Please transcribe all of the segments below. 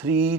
3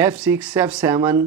F6 F7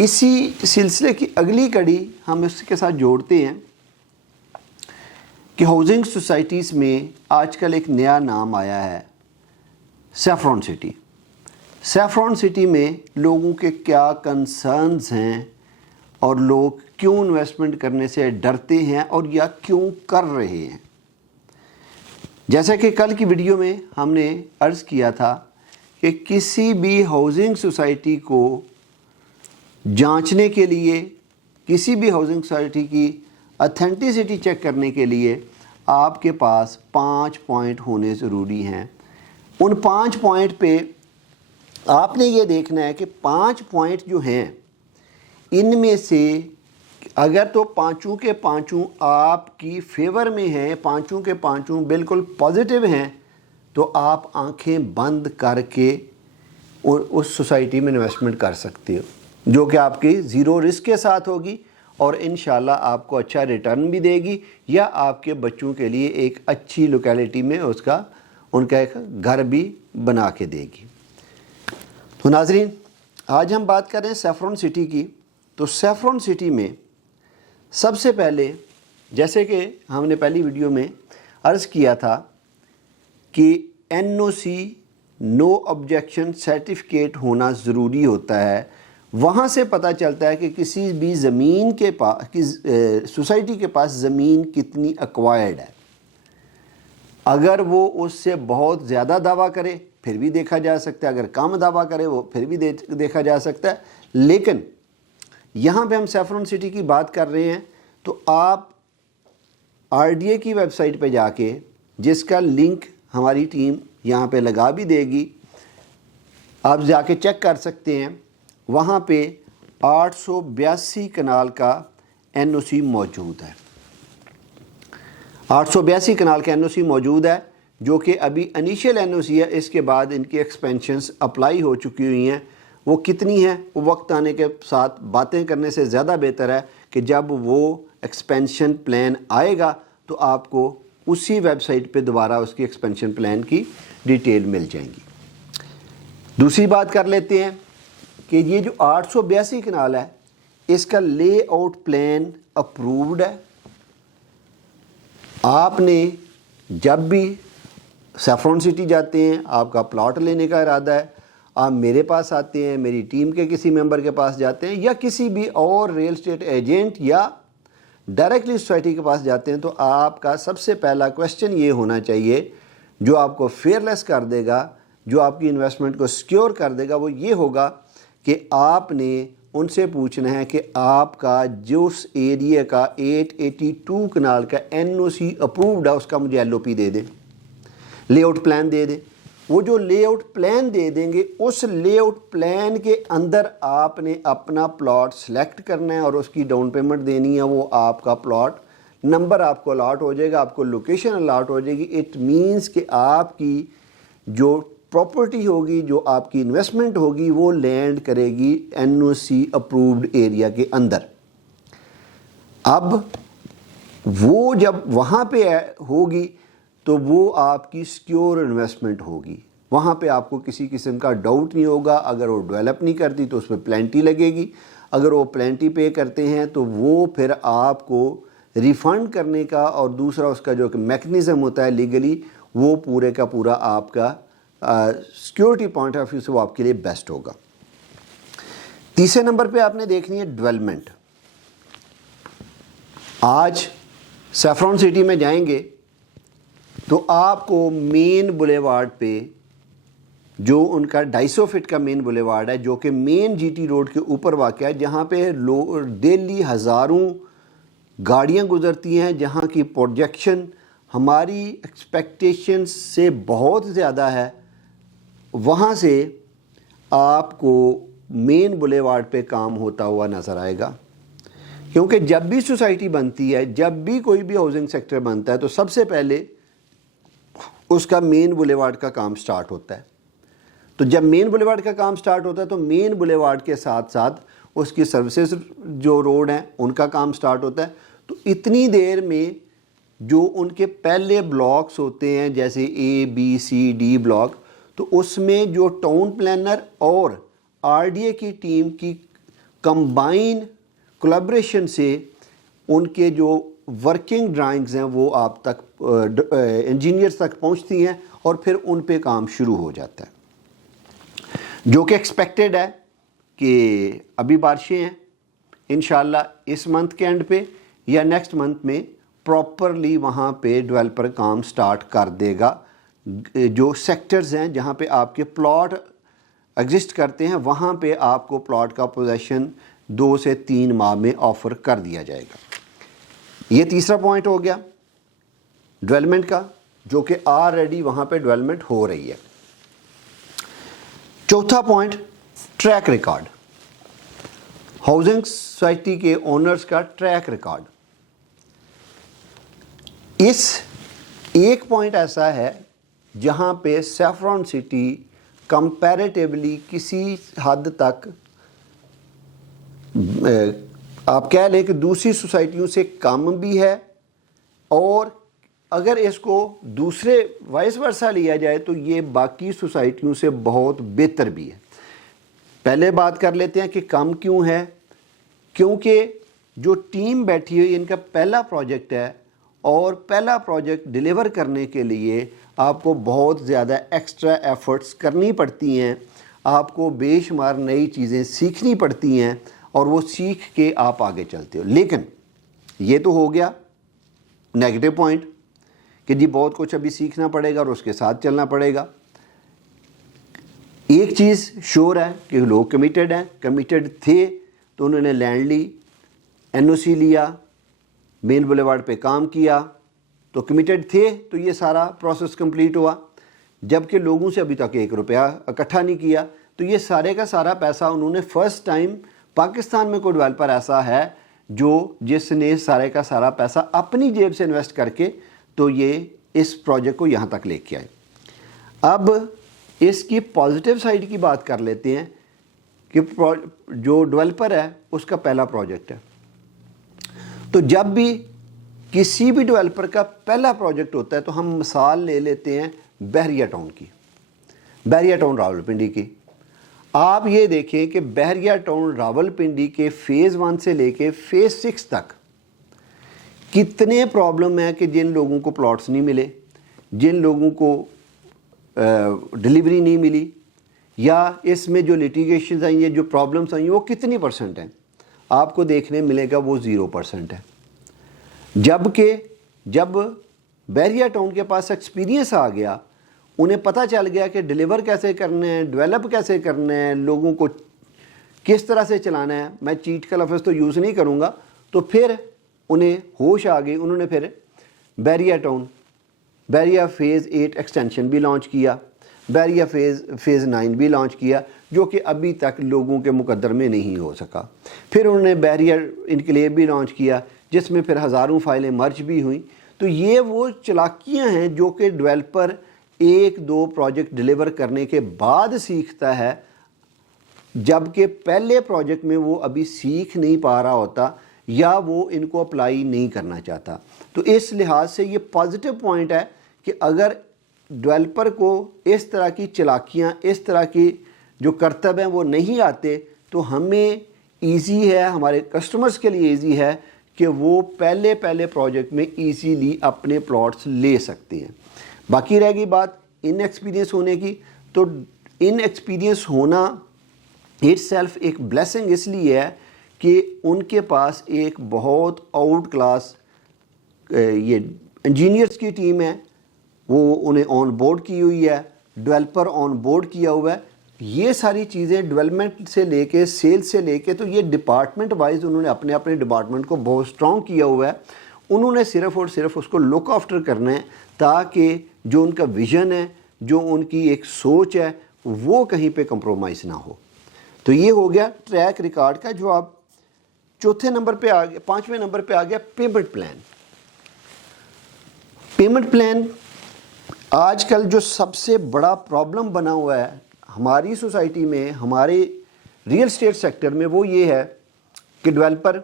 اسی سلسلے کی اگلی کڑی ہم اس کے ساتھ جوڑتے ہیں کہ ہاؤزنگ سوسائٹیز میں آج کل ایک نیا نام آیا ہے، سیفرون سٹی۔ سیفرون سٹی میں لوگوں کے کیا کنسرنز ہیں اور لوگ کیوں انویسٹمنٹ کرنے سے ڈرتے ہیں اور یا کیوں کر رہے ہیں۔ جیسا کہ کل کی ویڈیو میں ہم نے عرض کیا تھا کہ کسی بھی ہاؤزنگ سوسائٹی کو جانچنے کے لیے، کسی بھی ہاؤزنگ سوسائٹی کی اتھینٹسٹی چیک کرنے کے لیے آپ کے پاس 5 پوائنٹ ہونے ضروری ہیں۔ ان 5 پوائنٹ پہ آپ نے یہ دیکھنا ہے کہ 5 پوائنٹ جو ہیں ان میں سے اگر تو 5 کے 5 آپ کی فیور میں ہیں، 5 کے 5 بالکل پازیٹیو ہیں، تو آپ آنکھیں بند کر کے اس سوسائٹی میں انویسٹمنٹ کر سکتے ہو، جو کہ آپ کی زیرو رسک کے ساتھ ہوگی اور انشاءاللہ آپ کو اچھا ریٹرن بھی دے گی، یا آپ کے بچوں کے لیے ایک اچھی لوکیلٹی میں ان کا ایک گھر بھی بنا کے دے گی۔ تو ناظرین، آج ہم بات کر رہے ہیں سیفرون سٹی کی۔ تو سیفرون سٹی میں سب سے پہلے، جیسے کہ ہم نے پہلی ویڈیو میں عرض کیا تھا کہ NOC نو آبجیکشن سرٹیفکیٹ ہونا ضروری ہوتا ہے۔ وہاں سے پتہ چلتا ہے کہ کسی بھی زمین کے پاس، سوسائٹی کے پاس زمین کتنی ایکوائرڈ ہے۔ اگر وہ اس سے بہت زیادہ دعویٰ کرے پھر بھی دیکھا جا سکتا ہے، اگر کم دعویٰ کرے وہ پھر بھی دیکھا جا سکتا ہے۔ لیکن یہاں پہ ہم سیفرون سٹی کی بات کر رہے ہیں، تو آپ RDA کی ویب سائٹ پہ جا کے، جس کا لنک ہماری ٹیم یہاں پہ لگا بھی دے گی، آپ جا کے چیک کر سکتے ہیں۔ وہاں پہ 882 کنال کا NOC موجود ہے۔ 882 کنال کا NOC موجود ہے، جو کہ ابھی انیشیل NOC ہے۔ اس کے بعد ان کی ایکسپینشنز اپلائی ہو چکی ہوئی ہیں۔ وہ کتنی ہیں، وہ وقت آنے کے ساتھ باتیں کرنے سے زیادہ بہتر ہے کہ جب وہ ایکسپینشن پلان آئے گا تو آپ کو اسی ویب سائٹ پہ دوبارہ اس کی ایکسپینشن پلان کی ڈیٹیل مل جائیں گی۔ دوسری بات کر لیتے ہیں کہ یہ جو 882 کنال ہے، اس کا لے آؤٹ پلان اپرووڈ ہے۔ آپ نے جب بھی سیفرون سٹی جاتے ہیں، آپ کا پلاٹ لینے کا ارادہ ہے، آپ میرے پاس آتے ہیں، میری ٹیم کے کسی ممبر کے پاس جاتے ہیں، یا کسی بھی اور ریل اسٹیٹ ایجنٹ یا ڈائریکٹلی سوسائٹی کے پاس جاتے ہیں، تو آپ کا سب سے پہلا کویسچن یہ ہونا چاہیے، جو آپ کو فیئر لیس کر دے گا، جو آپ کی انویسٹمنٹ کو سیکیور کر دے گا، وہ یہ ہوگا کہ آپ نے ان سے پوچھنا ہے کہ آپ کا جو اس ایریے کا 882 کنال کا NOC اپرووڈ ہے، اس کا مجھے LOP دے دیں، لے آؤٹ پلان دے دیں۔ وہ جو لے آؤٹ پلان دے دیں گے، اس لے آؤٹ پلان کے اندر آپ نے اپنا پلاٹ سلیکٹ کرنا ہے اور اس کی ڈاؤن پیمنٹ دینی ہے۔ وہ آپ کا پلاٹ نمبر آپ کو الاٹ ہو جائے گا، آپ کو لوکیشن الاٹ ہو جائے گی۔ اٹ مینس کہ آپ کی جو پراپرٹی ہوگی، جو آپ کی انویسٹمنٹ ہوگی، وہ لینڈ کرے گی NOC اپرووڈ ایریا کے اندر۔ اب وہ جب وہاں پہ ہوگی تو وہ آپ کی سیکیور انویسٹمنٹ ہوگی۔ وہاں پہ آپ کو کسی قسم کا ڈاؤٹ نہیں ہوگا۔ اگر وہ ڈیولپ نہیں کرتی تو اس پہ پلینٹی لگے گی، اگر وہ پلینٹی پے کرتے ہیں تو وہ پھر آپ کو ریفنڈ کرنے کا، اور دوسرا اس کا جو میکنزم ہوتا ہے لیگلی، وہ پورے کا پورا آپ کا سیکیورٹی پوائنٹ آف ویو سے وہ آپ کے لیے بیسٹ ہوگا۔ تیسرے نمبر پہ آپ نے دیکھنی ہے ڈیولپمنٹ۔ آج سیفرون سٹی میں جائیں گے تو آپ کو مین بولیوارڈ پہ، جو ان کا 250 فٹ کا مین بولیوارڈ ہے، جو کہ مین GT روڈ کے اوپر واقع ہے، جہاں پہ ڈیلی ہزاروں گاڑیاں گزرتی ہیں، جہاں کی پروجیکشن ہماری ایکسپیکٹیشن سے بہت زیادہ ہے، وہاں سے آپ کو مین بولیوارڈ پہ کام ہوتا ہوا نظر آئے گا۔ کیونکہ جب بھی سوسائٹی بنتی ہے، جب بھی کوئی بھی ہاؤزنگ سیکٹر بنتا ہے، تو سب سے پہلے اس کا مین بولیوارڈ کا کام سٹارٹ ہوتا ہے۔ تو جب مین بولیوارڈ کا کام سٹارٹ ہوتا ہے تو مین بولیوارڈ کے ساتھ ساتھ اس کی سروسز جو روڈ ہیں ان کا کام سٹارٹ ہوتا ہے۔ تو اتنی دیر میں جو ان کے پہلے بلاکس ہوتے ہیں، جیسے ABCD بلاک، تو اس میں جو ٹاؤن پلانر اور RDA کی ٹیم کی کمبائن کولیبریشن سے ان کے جو ورکنگ ڈرائنگز ہیں وہ آپ تک انجینئرز تک پہنچتی ہیں اور پھر ان پہ کام شروع ہو جاتا ہے، جو کہ ایکسپیکٹڈ ہے کہ ابھی بارشیں ہیں انشاءاللہ اس منتھ کے اینڈ پہ یا نیکسٹ منتھ میں پراپرلی وہاں پہ ڈیولپر کام سٹارٹ کر دے گا. جو سیکٹرز ہیں جہاں پہ آپ کے پلاٹ ایگزسٹ کرتے ہیں وہاں پہ آپ کو پلاٹ کا پوزیشن 2 سے 3 ماہ میں آفر کر دیا جائے گا. یہ تیسرا پوائنٹ ہو گیا ڈیولپمنٹ کا، جو کہ آلریڈی وہاں پہ ڈیولپمنٹ ہو رہی ہے. چوتھا point track record, housing society کے اونرز کا ٹریک ریکارڈ. اس ایک پوائنٹ ایسا ہے جہاں پہ سیفران سٹی کمپیریٹیولی کسی حد تک آپ کہہ لیں کہ دوسری سوسائٹیوں سے کم بھی ہے، اور اگر اس کو دوسرے وائس ورثہ لیا جائے تو یہ باقی سوسائٹیوں سے بہت بہتر بھی ہے. پہلے بات کر لیتے ہیں کہ کم کیوں ہے. کیونکہ جو ٹیم بیٹھی ہوئی ان کا پہلا پروجیکٹ ہے، اور پہلا پروجیکٹ ڈیلیور کرنے کے لیے آپ کو بہت زیادہ ایکسٹرا ایفرٹس کرنی پڑتی ہیں، آپ کو بے شمار نئی چیزیں سیکھنی پڑتی ہیں، اور وہ سیکھ کے آپ آگے چلتے ہو. لیکن یہ تو ہو گیا نیگیٹو پوائنٹ کہ جی بہت کچھ ابھی سیکھنا پڑے گا اور اس کے ساتھ چلنا پڑے گا. ایک چیز شور ہے کہ لوگ کمیٹڈ تھے تو انہوں نے لینڈ لی، NOC لیا، مین بولیوارڈ پہ کام کیا، تو کمیٹڈ تھے تو یہ سارا پروسیس کمپلیٹ ہوا. جبکہ لوگوں سے ابھی تک 1 روپیہ اکٹھا نہیں کیا، تو یہ سارے کا سارا پیسہ انہوں نے فرسٹ ٹائم پاکستان میں کوئی ڈیولپر ایسا ہے جس نے سارے کا سارا پیسہ اپنی جیب سے انویسٹ کر کے تو یہ اس پروجیکٹ کو یہاں تک لے کے آئے. اب اس کی پازیٹیو سائیڈ کی بات کر لیتے ہیں کہ جو ڈیولپر ہے اس کا پہلا پروجیکٹ ہے. تو جب بھی کسی بھی ڈیولپر کا پہلا پروجیکٹ ہوتا ہے تو ہم مثال لے لیتے ہیں بحریہ ٹاؤن کی، بحریہ ٹاؤن راولپنڈی کی. آپ یہ دیکھیں کہ بحریہ ٹاؤن راولپنڈی کے فیز 1 سے لے کے فیز 6 تک کتنے پرابلم ہیں کہ جن لوگوں کو پلاٹس نہیں ملے، جن لوگوں کو ڈیلیوری نہیں ملی، یا اس میں جو لیٹیگیشنز آئی ہیں، جو پرابلمس آئی ہیں، وہ کتنی پرسنٹ ہیں. آپ کو دیکھنے ملے گا وہ 0% ہے. جبکہ جب بحریہ ٹاؤن کے پاس ایکسپیرینس آ گیا، انہیں پتہ چل گیا کہ ڈیلیور کیسے کرنا ہے، ڈیولپ کیسے کرنا ہے، لوگوں کو کس طرح سے چلانا ہے، میں چیٹ کا لفظ تو یوز نہیں کروں گا، تو پھر انہیں ہوش آ گئی. انہوں نے پھر بحریہ فیز 8 ایکسٹینشن بھی لانچ کیا، بحریہ فیز 9 بھی لانچ کیا، جو کہ ابھی تک لوگوں کے مقدر میں نہیں ہو سکا. پھر انہوں نے بحریہ انکلیو بھی لانچ کیا، جس میں پھر ہزاروں فائلیں مرج بھی ہوئیں. تو یہ وہ چلاکیاں ہیں جو کہ ڈیولپر 1-2 پروجیکٹ ڈیلیور کرنے کے بعد سیکھتا ہے، جبکہ پہلے پروجیکٹ میں وہ ابھی سیکھ نہیں پا رہا ہوتا یا وہ ان کو اپلائی نہیں کرنا چاہتا. تو اس لحاظ سے یہ پازیٹیو پوائنٹ ہے کہ اگر ڈیولپر کو اس طرح کی چلاکیاں، اس طرح کی جو کرتب ہیں وہ نہیں آتے، تو ہمیں ایزی ہے، ہمارے کسٹمرز کے لیے ایزی ہے کہ وہ پہلے پروجیکٹ میں ایزیلی اپنے پلاٹس لے سکتے ہیں. باقی رہ گئی بات ان ایکسپیرینس ہونے کی، تو ان ایکسپیرینس ہونا اٹ سیلف ایک بلیسنگ اس لیے ہے کہ ان کے پاس ایک بہت آؤٹ کلاس یہ انجینئرس کی ٹیم ہے، وہ انہیں آن بورڈ کی ہوئی ہے، ڈیولپر آن بورڈ کیا ہوا ہے. یہ ساری چیزیں ڈیولپمنٹ سے لے کے سیل سے لے کے، تو یہ ڈپارٹمنٹ وائز انہوں نے اپنے ڈپارٹمنٹ کو بہت اسٹرانگ کیا ہوا ہے. انہوں نے صرف اور صرف اس کو لک آفٹر کرنا ہے تاکہ جو ان کا ویژن ہے، جو ان کی ایک سوچ ہے، وہ کہیں پہ کمپرومائز نہ ہو. تو یہ ہو گیا ٹریک ریکارڈ کا. جو آپ چوتھے نمبر پہ آ گیا، 5ویں نمبر پہ آ گیا پیمنٹ پلان. پیمنٹ پلان آج کل جو سب سے بڑا پرابلم بنا ہوا ہے ہماری سوسائٹی میں، ہمارے ریئل اسٹیٹ سیکٹر میں، وہ یہ ہے کہ ڈیولپر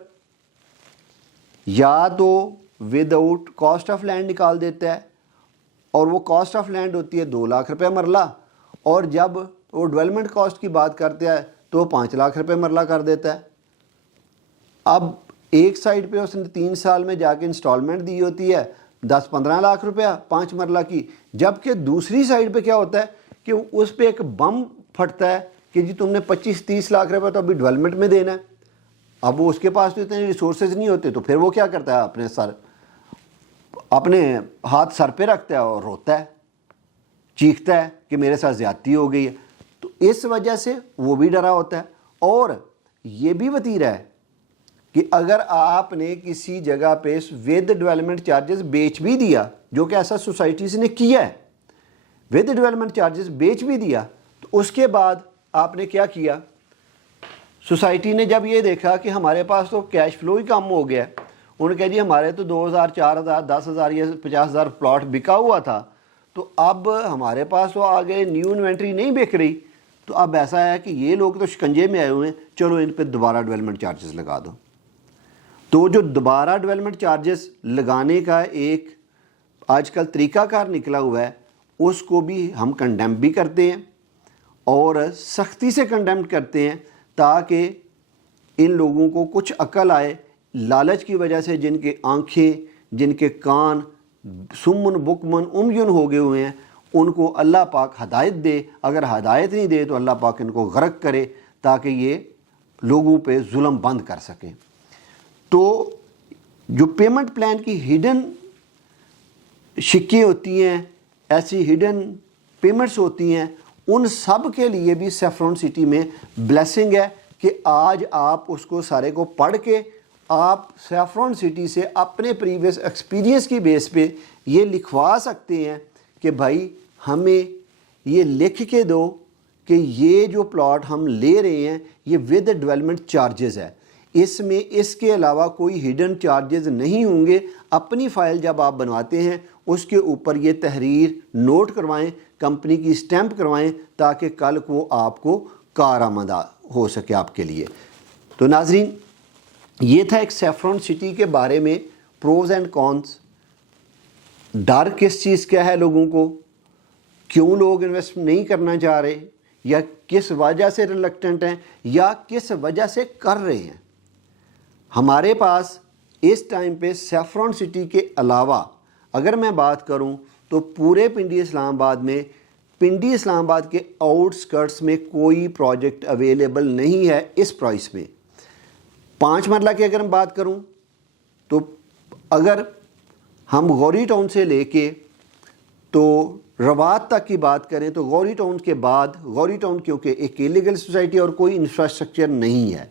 یا تو without cost of land نکال دیتا ہے، اور وہ کاسٹ آف لینڈ ہوتی ہے 2 لاکھ روپے مرلہ، اور جب وہ ڈیولپمنٹ کاسٹ کی بات کرتا ہے تو 5 لاکھ روپے مرلہ کر دیتا ہے. اب ایک سائڈ پہ اس نے 3 سال میں جا کے انسٹالمنٹ دی ہوتی ہے 10-15 لاکھ روپیہ 5 مرلہ کی، جبکہ دوسری سائڈ پہ کیا ہوتا ہے کہ اس پہ ایک بم پھٹتا ہے کہ جی تم نے 25-30 لاکھ روپے تو ابھی ڈیولپمنٹ میں دینا ہے. اب وہ اس کے پاس تو اتنے ریسورسز نہیں ہوتے، تو پھر وہ کیا کرتا ہے اپنے ہاتھ سر پہ رکھتا ہے اور روتا ہے، چیختا ہے کہ میرے ساتھ زیادتی ہو گئی ہے. تو اس وجہ سے وہ بھی ڈرا ہوتا ہے. اور یہ بھی وتیرہ ہے کہ اگر آپ نے کسی جگہ پہ ود ڈیولپمنٹ چارجز بیچ بھی دیا، جو کہ ایسا سوسائٹیز نے کیا ہے، ود ڈیولپمنٹ چارجز بیچ بھی دیا، تو اس کے بعد آپ نے کیا کیا؟ سوسائٹی نے جب یہ دیکھا کہ ہمارے پاس تو کیش فلو ہی کم ہو گیا، انہوں نے کہا جی ہمارے تو 2,000 4,000 10,000 یا 50,000 پلاٹ بکا ہوا تھا، تو اب ہمارے پاس تو آگے نیو انوینٹری نہیں بک رہی، تو اب ایسا ہے کہ یہ لوگ تو شکنجے میں آئے ہوئے ہیں، چلو ان پہ دوبارہ ڈیولپمنٹ چارجز لگا دو. تو جو دوبارہ ڈیولپمنٹ چارجز لگانے کا ایک آج کل طریقہ کار نکلا ہوا ہے، اس کو بھی ہم کنڈیم بھی کرتے ہیں اور سختی سے کنڈیم کرتے ہیں، تاکہ ان لوگوں کو کچھ عقل آئے. لالچ کی وجہ سے جن کے آنکھیں، جن کے کان سمن بکمن عمیون ہو گئے ہوئے ہیں، ان کو اللہ پاک ہدایت دے. اگر ہدایت نہیں دے تو اللہ پاک ان کو غرق کرے، تاکہ یہ لوگوں پہ ظلم بند کر سکیں. تو جو پیمنٹ پلان کی ہڈن شکیں ہوتی ہیں، ایسی ہڈن پیمنٹس ہوتی ہیں، ان سب کے لیے بھی سیفرون سٹی میں بلیسنگ ہے کہ آج آپ اس کو سارے کو پڑھ کے آپ سیفرون سٹی سے اپنے پریویس ایکسپیرینس کی بیس پہ یہ لکھوا سکتے ہیں کہ بھائی ہمیں یہ لکھ کے دو کہ یہ جو پلاٹ ہم لے رہے ہیں یہ ود ڈیولپمنٹ چارجز ہے، اس میں اس کے علاوہ کوئی ہڈن چارجز نہیں ہوں گے. اپنی فائل جب آپ بنواتے ہیں اس کے اوپر یہ تحریر نوٹ کروائیں، کمپنی کی سٹیمپ کروائیں، تاکہ کل کو آپ کو کارآمد ہو سکے آپ کے لیے. تو ناظرین، یہ تھا ایک سیفرون سٹی کے بارے میں پروز اینڈ کونس. ڈر کس چیز کا ہے لوگوں کو، کیوں لوگ انویسٹ نہیں کرنا چاہ رہے، یا کس وجہ سے ریلکٹنٹ ہیں، یا کس وجہ سے کر رہے ہیں. ہمارے پاس اس ٹائم پہ سیفرون سٹی کے علاوہ اگر میں بات کروں تو پورے پنڈی اسلام آباد میں، پنڈی اسلام آباد کے آؤٹ سکرٹس میں کوئی پروجیکٹ اویلیبل نہیں ہے اس پرائس میں. 5 مرلہ کی اگر ہم بات کروں تو اگر ہم غوری ٹاؤن سے لے کے تو روات تک کی بات کریں تو غوری ٹاؤن کے بعد، غوری ٹاؤن کیونکہ ایک ایلیگل سوسائٹی اور کوئی انفراسٹرکچر نہیں ہے،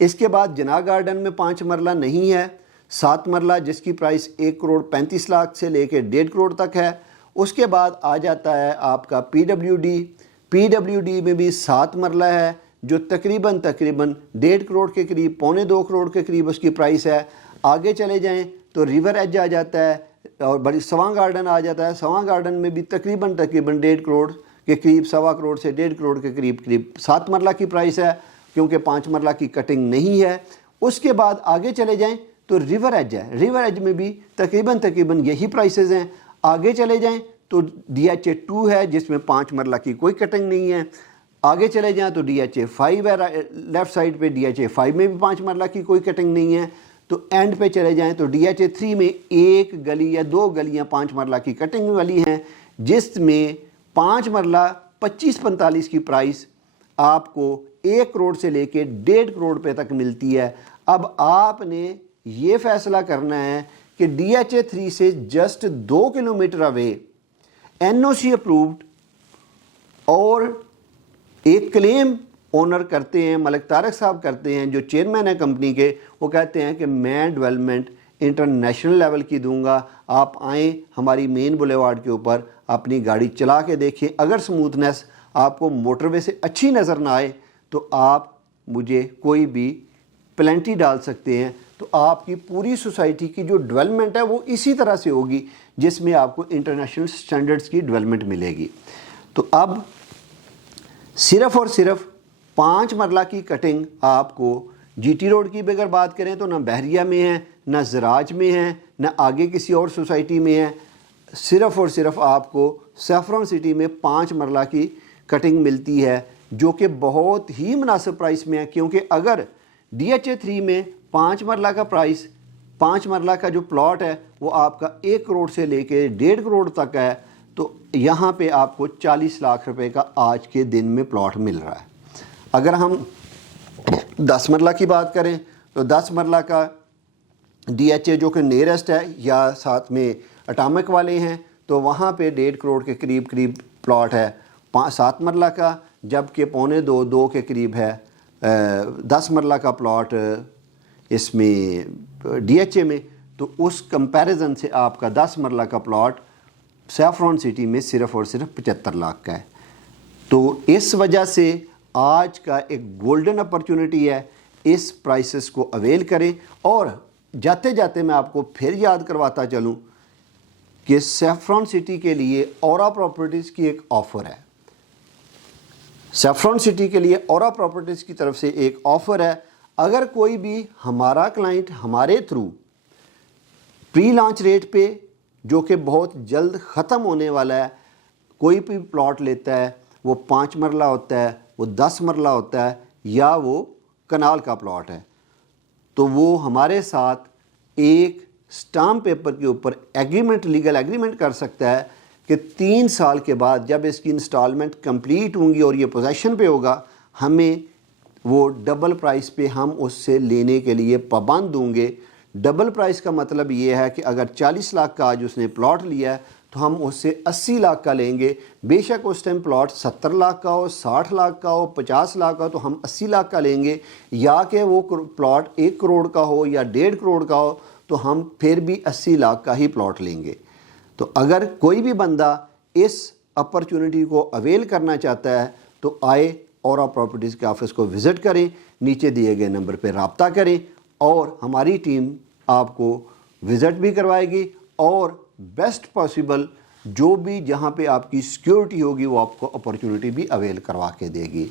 اس کے بعد جناح گارڈن میں 5 مرلہ نہیں ہے، 7 مرلہ جس کی پرائس 1,35,00,000 سے لے کے 1.5 کروڑ تک ہے. اس کے بعد آ جاتا ہے آپ کا PWD میں بھی 7 مرلہ ہے، جو تقریباً 1.5 کروڑ کے قریب، 1.25 کروڑ کے قریب اس کی پرائس ہے. آگے چلے جائیں تو ریور ایج آ جاتا ہے اور بڑی سواں گارڈن آ جاتا ہے. سواں گارڈن میں بھی تقریباً 1.5 کروڑ کے قریب، 1.25 کروڑ سے 1.5 کروڑ کے قریب 7 مرلہ کی پرائس ہے، کیونکہ 5 مرلہ کی کٹنگ نہیں ہے. اس کے بعد آگے چلے جائیں تو ریور ایج ہے، ریور ایج میں بھی تقریباً یہی پرائسز ہیں. آگے چلے جائیں تو DHA2 ہے جس میں 5 مرلہ کی کوئی کٹنگ نہیں ہے. آگے چلے جائیں تو DHA5 ہے لیفٹ سائڈ پہ، DHA5 میں بھی 5 مرلہ کی کوئی کٹنگ نہیں ہے. تو اینڈ پہ چلے جائیں تو DHA3 میں 1 گلی یا 2 گلیاں 5 مرلہ کی کٹنگ والی ہیں، جس میں 5 مرلہ 25-45 کی پرائس آپ کو 1 کروڑ سے لے کے 1.5 کروڑ پہ تک ملتی ہے. اب آپ نے یہ فیصلہ کرنا ہے کہ DHA3 سے جسٹ 2 کلومیٹر اوے NOC اپرووڈ اور ایک کلیم اونر کرتے ہیں، ملک طارق صاحب کرتے ہیں جو چیئرمین ہیں کمپنی کے. وہ کہتے ہیں کہ میں ڈیولپمنٹ انٹرنیشنل لیول کی دوں گا، آپ آئیں ہماری مین بولیوارڈ کے اوپر اپنی گاڑی چلا کے دیکھیں، اگر سموتھنس آپ کو موٹر وے سے اچھی نظر نہ آئے تو آپ مجھے کوئی بھی پلنٹی ڈال سکتے ہیں. تو آپ کی پوری سوسائٹی کی جو ڈیولپمنٹ ہے وہ اسی طرح سے ہوگی جس میں آپ کو انٹرنیشنل سٹینڈرڈز کی ڈیولپمنٹ ملے گی. تو اب صرف اور صرف 5 مرلہ کی کٹنگ آپ کو GT روڈ کی بھی اگر بات کریں تو نہ بحریہ میں ہے، نہ زراج میں ہے، نہ آگے کسی اور سوسائٹی میں ہے. صرف اور صرف آپ کو سیفرون سٹی میں 5 مرلہ کی کٹنگ ملتی ہے، جو کہ بہت ہی مناسب پرائس میں ہے. کیونکہ اگر DHA3 میں 5 مرلہ کا پرائس، 5 مرلہ کا جو پلاٹ ہے وہ آپ کا 1 کروڑ سے لے کے 1.5 کروڑ تک ہے، تو یہاں پہ آپ کو 40 لاکھ روپے کا آج کے دن میں پلاٹ مل رہا ہے۔ اگر ہم 10 مرلہ کی بات کریں تو 10 مرلہ کا ڈی ایچ اے جو کہ نیئرسٹ ہے یا ساتھ میں اٹامک والے ہیں، تو وہاں پہ 1.5 کروڑ کے قریب پلاٹ ہے 7 مرلہ کا، جبکہ 2.25 کے قریب ہے 10 مرلہ کا پلاٹ اس میں ڈی ایچ اے میں۔ تو اس کمپیریزن سے آپ کا 10 مرلہ کا پلاٹ سیفرون سٹی میں صرف اور صرف 75 لاکھ کا ہے۔ تو اس وجہ سے آج کا ایک گولڈن اپرچونٹی ہے، اس پرائسز کو اویل کریں۔ اور جاتے جاتے میں آپ کو پھر یاد کرواتا چلوں کہ سیفرون سٹی کے لیے اورا پراپرٹیز کی ایک آفر ہے۔ سیفرون سٹی کے لیے اورا پراپرٹیز کی طرف سے ایک آفر ہے، اگر کوئی بھی ہمارا کلائنٹ ہمارے تھرو پری لانچ ریٹ پہ، جو کہ بہت جلد ختم ہونے والا ہے، کوئی بھی پلاٹ لیتا ہے، وہ 5 مرلہ ہوتا ہے، وہ 10 مرلہ ہوتا ہے، یا وہ کنال کا پلاٹ ہے، تو وہ ہمارے ساتھ ایک سٹامپ پیپر کے اوپر ایگریمنٹ، لیگل ایگریمنٹ کر سکتا ہے کہ 3 سال کے بعد جب اس کی انسٹالمنٹ کمپلیٹ ہوں گی اور یہ پوزیشن پہ ہوگا، ہمیں وہ ڈبل پرائس پہ ہم اس سے لینے کے لیے پابند ہوں گے۔ ڈبل پرائس کا مطلب یہ ہے کہ اگر 40 لاکھ کا آج اس نے پلاٹ لیا ہے تو ہم اس سے 80 لاکھ کا لیں گے، بے شک اس ٹائم پلاٹ 70 لاکھ کا ہو، 60 لاکھ کا ہو، 50 لاکھ کا ہو، تو ہم 80 لاکھ کا لیں گے، یا کہ وہ پلاٹ 1 کروڑ کا ہو یا 1.5 کروڑ کا ہو تو ہم پھر بھی 80 لاکھ کا ہی پلاٹ لیں گے۔ تو اگر کوئی بھی بندہ اس اپرچونٹی کو اویل کرنا چاہتا ہے تو آئے اورا پراپرٹیز کے آفس کو وزٹ کریں، نیچے دیے گئے نمبر پہ رابطہ کریں، اور ہماری ٹیم آپ کو وزٹ بھی کروائے گی، اور بیسٹ پاسبل جو بھی جہاں پہ آپ کی سیکیورٹی ہوگی وہ آپ کو اپرچونٹی بھی اویل کروا کے دے گی۔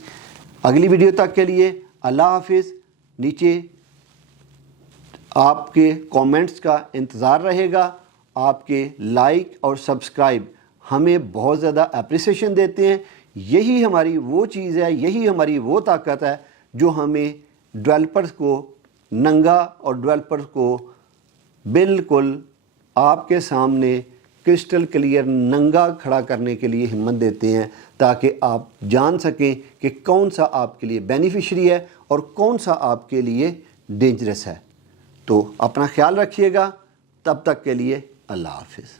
اگلی ویڈیو تک کے لیے اللہ حافظ۔ نیچے آپ کے کامنٹس کا انتظار رہے گا، آپ کے لائک اور سبسکرائب ہمیں بہت زیادہ اپریسیشن دیتے ہیں۔ یہی ہماری وہ چیز ہے، یہی ہماری وہ طاقت ہے جو ہمیں ڈیولپرز کو ننگا اور ڈیولپرز کو بالکل آپ کے سامنے کرسٹل کلیئر ننگا کھڑا کرنے کے لیے ہمت دیتے ہیں، تاکہ آپ جان سکیں کہ کون سا آپ کے لیے بینیفیشری ہے اور کون سا آپ کے لیے ڈینجرس ہے۔ تو اپنا خیال رکھیے گا، تب تک کے لیے اللہ حافظ۔